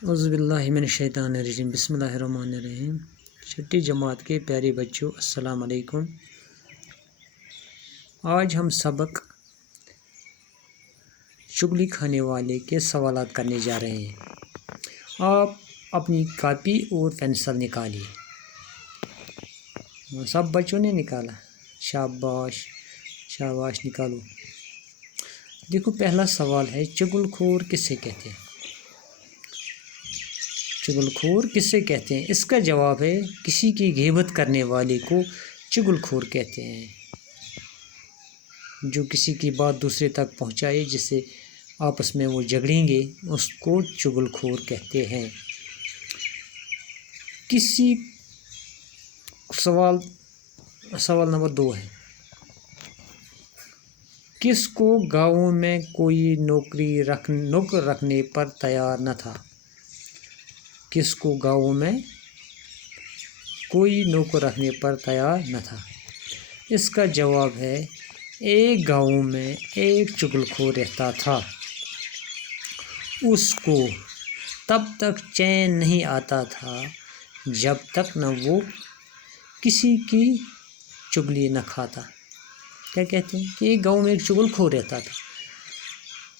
औज़ुबिल्लाहिमिनश्शैतानिर्रजीम बिस्मिल्लाहिर्रहमानिर्रहीम। छठी जमात के प्यारे बच्चों, अस्सलाम वालेकुम। आज हम सबक चुगली खाने वाले के सवालात करने जा रहे हैं। आप अपनी कॉपी और पेंसिल निकालिए। सब बच्चों ने निकाला, शाबाश शाबाश, निकालो। देखो, पहला सवाल है, चुगलखोर किसे कहते हैं? चुगलखोर किसे कहते हैं? इसका जवाब है, किसी की ग़ीबत करने वाले को चुगलखोर कहते हैं। जो किसी की बात दूसरे तक पहुंचाए, जिससे आपस में वो झगड़ेंगे, उसको चुगलखोर कहते हैं। सवाल नंबर 2 है, किसको गाँव में कोई नौकर रखने पर तैयार न था? किसको गाँव में कोई नौकर रखने पर तैयार न था? इसका जवाब है, एक गाँव में एक चुगलखोर रहता था। उसको तब तक चैन नहीं आता था जब तक न वो किसी की चुगली न खाता। क्या कहते हैं कि एक गाँव में एक चुगलखोर रहता था।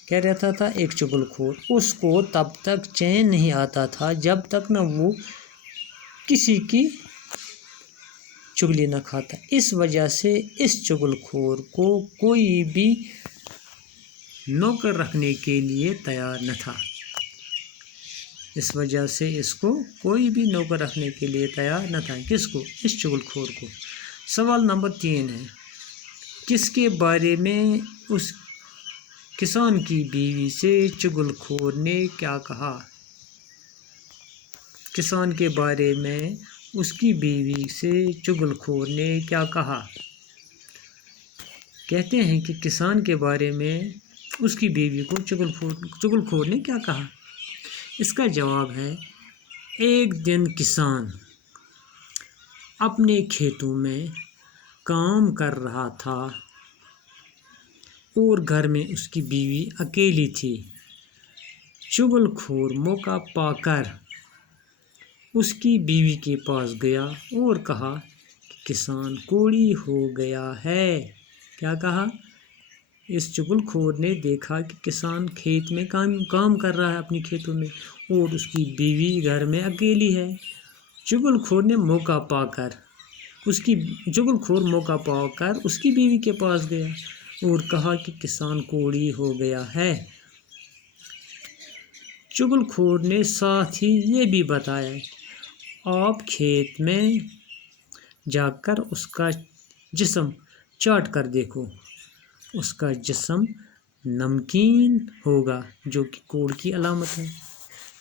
क्या रहता था? एक चुगलखोर। उसको तब तक चैन नहीं आता था जब तक न वो किसी की चुगली न खाता। इस वजह से इस चुगलखोर को कोई भी नौकर रखने के लिए तैयार न था। इस वजह से इसको कोई भी नौकर रखने के लिए तैयार न था। किसको? इस चुगलखोर को। सवाल नंबर 3 है, किसके बारे में उस किसान की बीवी से चुगलखोर ने क्या कहा? किसान के बारे में उसकी बीवी से चुगलखोर ने क्या कहा? कहते हैं कि किसान के बारे में उसकी बीवी को चुगलखोर ने क्या कहा? इसका जवाब है, एक दिन किसान अपने खेतों में काम कर रहा था और घर में उसकी बीवी अकेली थी। चुगलखोर मौका पाकर उसकी बीवी के पास गया और कहा कि किसान कोढ़ी हो गया है। क्या कहा? इस चुगलखोर ने देखा कि किसान खेत में काम कर रहा है अपनी खेतों में, और उसकी बीवी घर में अकेली है। चुगलखोर मौका पाकर उसकी बीवी के पास गया और कहा कि किसान कोढ़ी हो गया है। चुगलखोर ने साथ ही ये भी बताया, आप खेत में जाकर उसका जिस्म चाट कर देखो, उसका जिस्म नमकीन होगा, जो कि कोढ़ की अलामत है।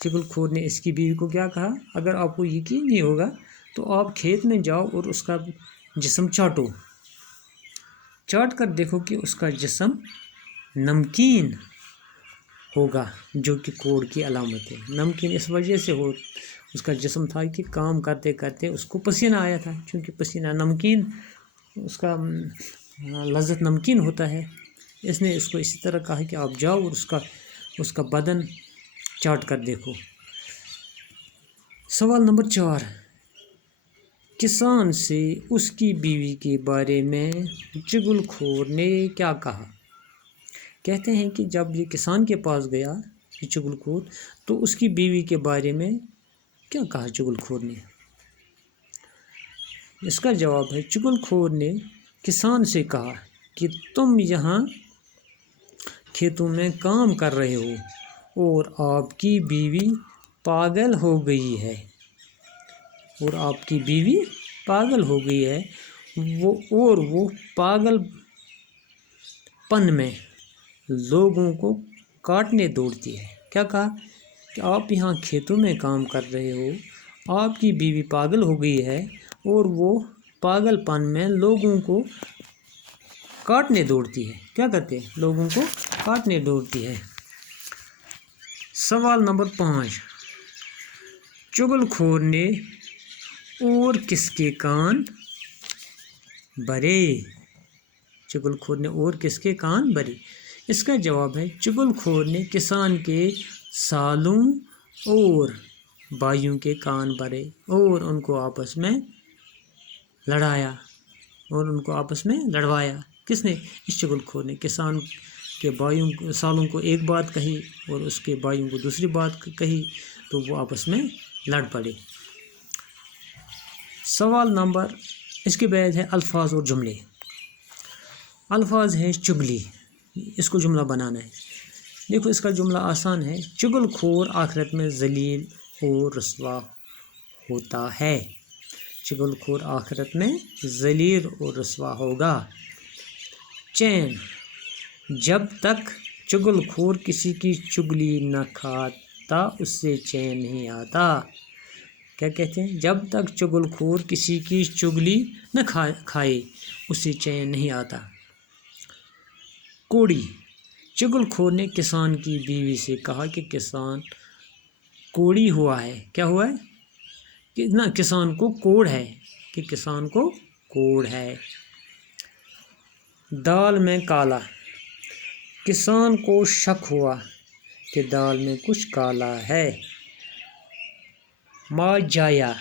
चुगलखोर ने इसकी बीवी को क्या कहा? अगर आपको यकीन नहीं होगा तो आप खेत में जाओ और उसका जिस्म चाट कर देखो कि उसका जिस्म नमकीन होगा, जो कि कोढ़ की अलामत है। नमकीन इस वजह से उसका जिस्म था कि काम करते करते उसको पसीना आया था, क्योंकि पसीना नमकीन, उसका लज़्ज़त नमकीन होता है। इसने इसको इसी तरह कहा कि आप जाओ और उसका बदन चाट कर देखो। सवाल नंबर 4, किसान से उसकी बीवी के बारे में चुगलखोर ने क्या कहा? कहते हैं कि जब ये किसान के पास गया ये चुगलखोर, तो उसकी बीवी के बारे में क्या कहा चुगलखोर ने? इसका जवाब है, चुगलखोर ने किसान से कहा कि तुम यहाँ खेतों में काम कर रहे हो और आपकी बीवी पागल हो गई है। वो पागलपन में लोगों को काटने दौड़ती है। क्या कहा? कि आप यहाँ खेतों में काम कर रहे हो, आपकी बीवी पागल हो गई है और वो पागलपन में लोगों को काटने दौड़ती है। क्या करते हैं? लोगों को काटने दौड़ती है। सवाल नंबर 5, चुगलखोर ने और किसके कान भरे? चुगलखोर ने और किसके कान भरे? इसका जवाब है, चुगलखोर ने किसान के सालों اور بھائیوں کے کان بھرے اور ان کو آپس میں لڑایا اور ان کو آپس میں لڑوایا۔ کس نے؟ اس چغل خور نے۔ کسان کے بھائیوں سالوں کو ایک بات کہی اور اس کے بھائیوں کو دوسری بات کہی تو وہ آپس میں لڑ پڑے۔ سوال نمبر اس کے بعد ہے الفاظ اور جملے۔ الفاظ ہے چگلی، اس کو جملہ بنانا ہے۔ دیکھو اس کا جملہ آسان ہے، چغل خور آخرت میں ذلیل اور رسوا ہوتا ہے۔ چغل خور آخرت میں ذلیل اور رسوا ہوگا۔ چین، جب تک چغل خور کسی کی چگلی نہ کھاتا اس سے چین نہیں آتا۔ کیا کہتے ہیں؟ جب تک چغل خور کسی کی چگلی نہ کھائے اسے چین نہیں آتا۔ کوڑی، چغل خور نے کسان کی بیوی سے کہا کہ کسان کوڑی ہوا ہے۔ کیا ہوا ہے؟ کہ نہ کسان کو کوڑ ہے، کہ کسان کو کوڑ ہے۔ دال میں کالا، کسان کو شک ہوا کہ دال میں کچھ کالا ہے۔ ما جایا،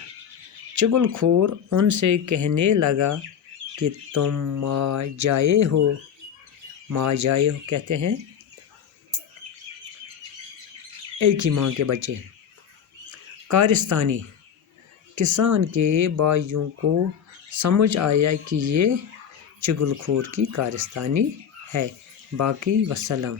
چغل خور ان سے کہنے لگا کہ تم ماں جائے ہو۔ ماں جائے ہو کہتے ہیں ایک ہی ماں کے بچے۔ کارستانی، کسان کے بھائیوں کو سمجھ آیا کہ یہ چغل خور کی کارستانی ہے۔ باقی وسلام۔